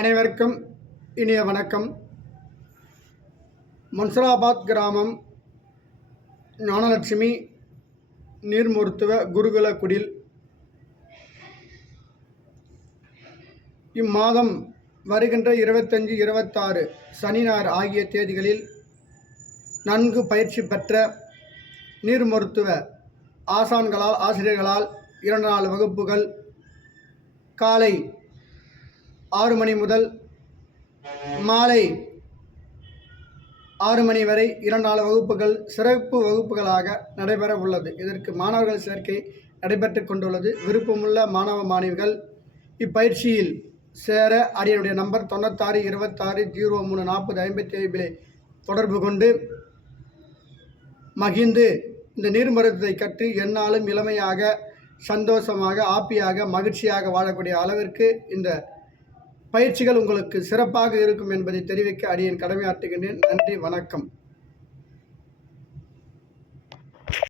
அனைவருக்கும் இனிய வணக்கம். மன்சூராபாத் கிராமம் ஞானலட்சுமி நீர் மருத்துவ குருகுல குடில் இம்மாதம் வருகின்ற 25, 26 சனி ஞாயிறு ஆகிய தேதிகளில் நன்கு பயிற்சி பெற்ற நீர் மருத்துவ ஆசிரியர்களால் 2 நாள் வகுப்புகள் காலை 6 மணி முதல் மாலை 6 மணி வரை 2 நாள் வகுப்புகள் சிறப்பு வகுப்புகளாக நடைபெற உள்ளது. இதற்கு மாணவர்கள் சேர்க்கை நடைபெற்று கொண்டுள்ளது. விருப்பமுள்ள மாணவ மாணவிகள் இப்பயிற்சியில் சேர அடியனுடைய நம்பர் 96 26 03 40 57 தொடர்பு கொண்டு மகிழ்ந்து இந்த நீர் மருத்துவத்தை கற்று எந்நாளும் இளமையாக, சந்தோஷமாக, ஆப்பியாக, மகிழ்ச்சியாக வாழக்கூடிய அளவிற்கு இந்த பயிற்சிகள் உங்களுக்கு சிறப்பாக இருக்கும் என்பதை தெரிவிக்க அடியேன் கடமையாற்றுகின்றேன். நன்றி, வணக்கம்.